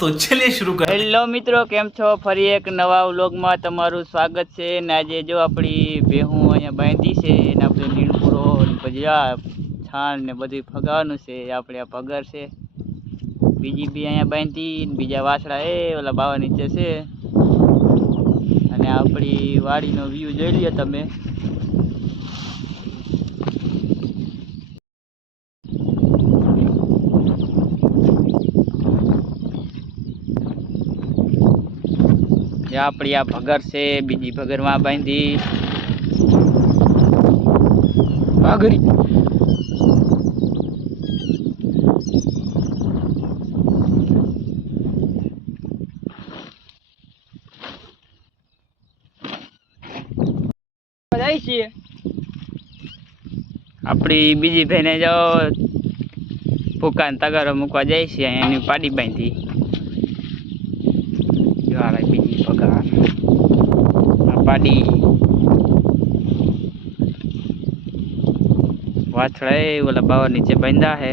तो चलिए शुरू कर। હેલો મિત્રો, કેમ છો? ફરી એક નવા વ્લોગમાં તમારું સ્વાગત છે. ને આજે જો આપણી ભેહું અહીંયા બાંધી છે ને આપણે લીલપુરો પછી આ છાણ ને બધું ફગાવાનું છે. આપણે આ પગાર છે, બીજી બી અહીંયા બાંધી, બીજા વાછડા એ ઓલા બાવા નીચે છે. અને આપણી વાડીનો વ્યૂ જોઈ લ્યો તમે. આપણી આ ભગર છે, બીજી ભગરમાં બાંધી ભાગરી. આપણી બીજી ભાઈને જો ભૂકા તગારો મૂકવા જાય છે, એની પાડી બાંધી. બીજી પગાર પાડી વાછડા એ ઓલા બાવા નીચે બાંધા હે.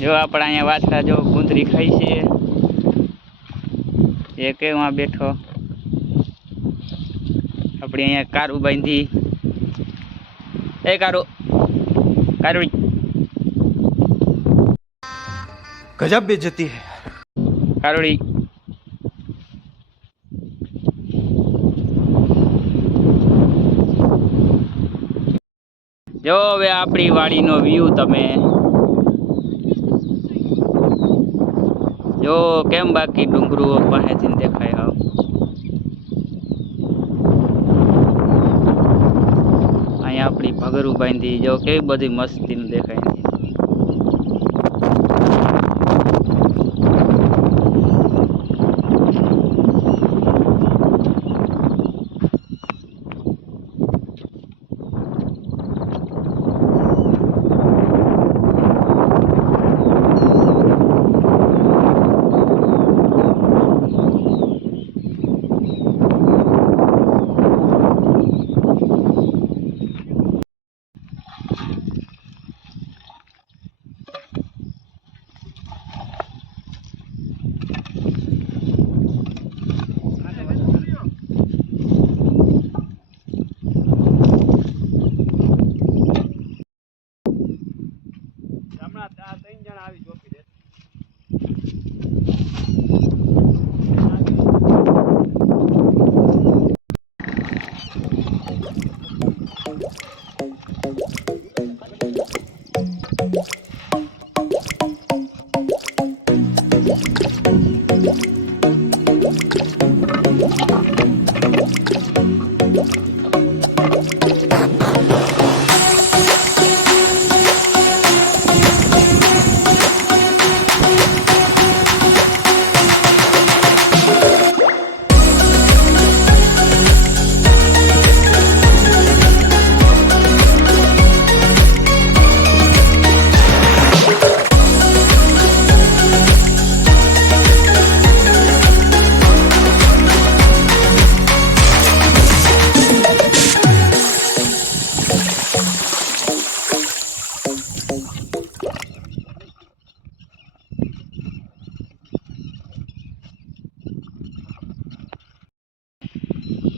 જો આપણે અહીંયા વાછડા જો ગુંદરી ખાઈ છે, એ કેવા બેઠો. આપણે અહીંયા કારું બાંધી. એ કારું કારુડી गजब बेइज्जती है કારુડી. જો હવે આપણી વાડીનો વ્યૂ તમે જો કેમ બાકી ડુંગરું પાસેથી દેખાય. હાવ અહીંયા આપણી ભગરું બાંધી જો કેવી બધી મસ્તીનું દેખાય.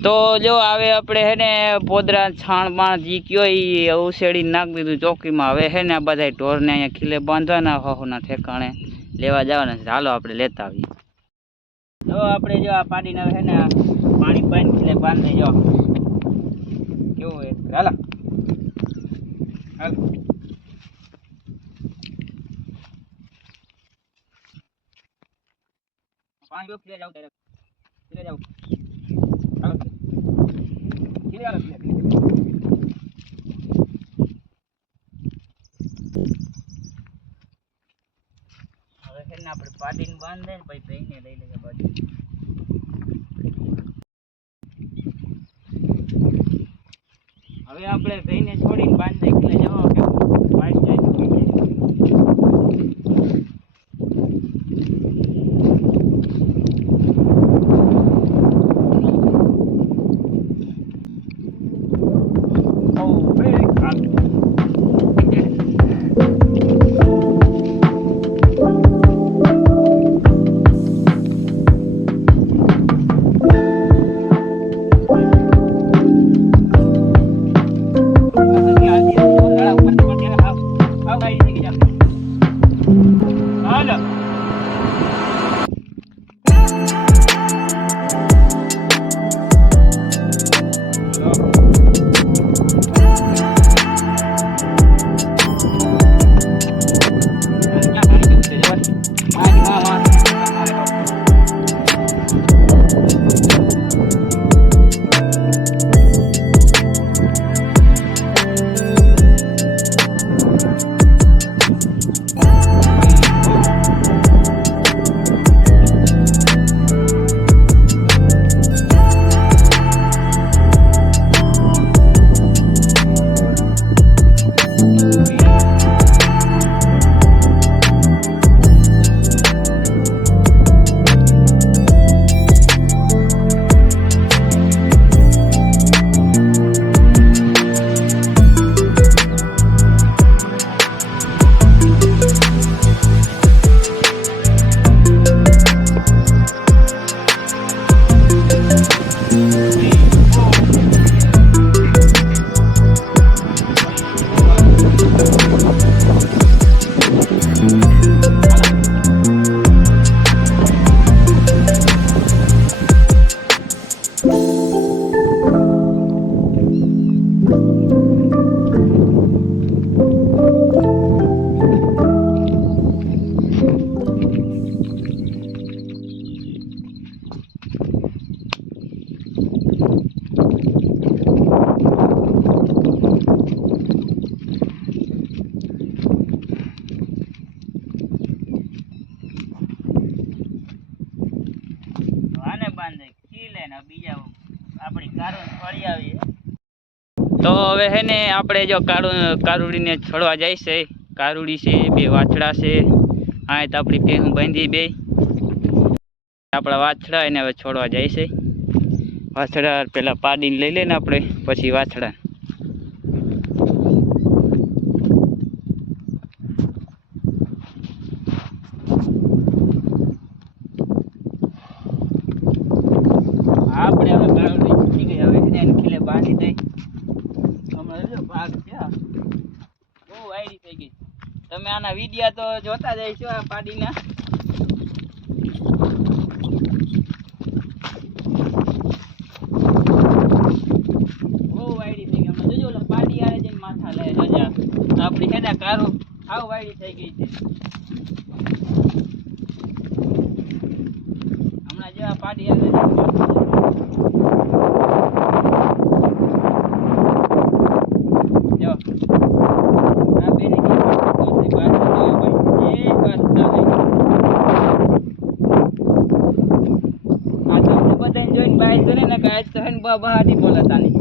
તો જો આવે આપણે હે ને પોદરા છાણમાં જી કયો એ ઉછેડી નાખી દીધું ચોકીમાં. હવે હે ને આ બધા ઢોરને અહીંયા ખીલે બાંધવાના હોના ઠેકાણે લેવા જવાના છે. હાલો આપણે લેતા આવીએ. જો આપણે જો આ પાડીને હે ને પાણી પાણી ખીલે બાંધી જો કેવું હોય. હાલો હાલો પાણી ખીલે જાવ ખીલે જાવ. હવે છે ને આપણે પાડીને બાંધે ને પછી ભઈને લઈ લઈએ બાજુ. હવે આપણે ભઈને છોડીને બાંધે એટલે જવા કે વાઈટ જાય. તો હવે હે ને આપણે જો કારુડીને છોડવા જાય છે. કારુડી છે, 2 વાછડા છે. આ તો આપણી ભેહું બાંધી 2 આપણા વાછડા એને હવે છોડવા જાય છે. વાછડા પેલા પાડીને લઈ લઈને આપણે પછી વાછડા. આપણે હવે કારુડી છૂટી ગઈ, હવે એને ખીલે બાંધી દઈ. હમણાં જો ભાગ છે, બહુ વાયડી થઈ ગઈ. તમે આના વિડિયા તો જોતા જ હશો આ પાડીના. બહુ વાયડી થઈ ગઈ. હમણાં જોજો ઓલા પાડી આરે જઈને માથા લે જોજા. આપણી હેડા કારો હાવ વાયડી થઈ ગઈ છે. હમણાં જો આ પાડી આરે જો આ બેને જોઈને બાય તો ને આજ તો હે ને બહાટી બોલતા નહીં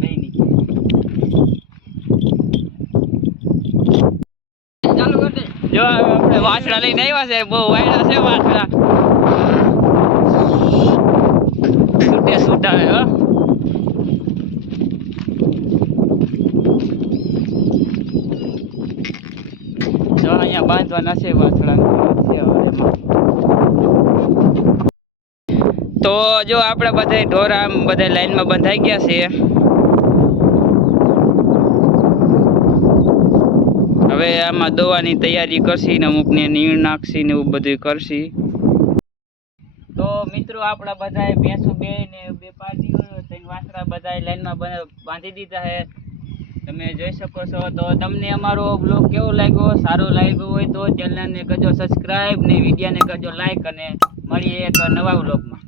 નહીં. ચાલુ કર દે. જો આપણે વાછડા લઈને આવ્યા છે, બહુ વાયડા છે વાછડા. છૂટા હો. જો અહીંયા બાંધવાના છે વાછડા. તો જો આપણે બધા ઢોર આમ બધા લાઈનમાં બંધાઈ ગયા છે. હવે આમાં દવાની તૈયારી કરશી ને અમુકને નીણ નાખશી ને એવું બધું કરશી. તો મિત્રો આપણા બધાએ ભેંસું 2 ને 2 પાડીઓ 3 વાછડા બધા લાઈનમાં બાંધી દીધા છે. તમે જોઈ શકો છો. તો તમને અમારો બ્લોગ કેવો લાગ્યો? સારો લાગ્યો હોય તો ચેનલને કરજો સબસ્ક્રાઈબ ને વિડીયોને કરજો લાઈક અને મળીએ એક નવા બ્લોગમાં.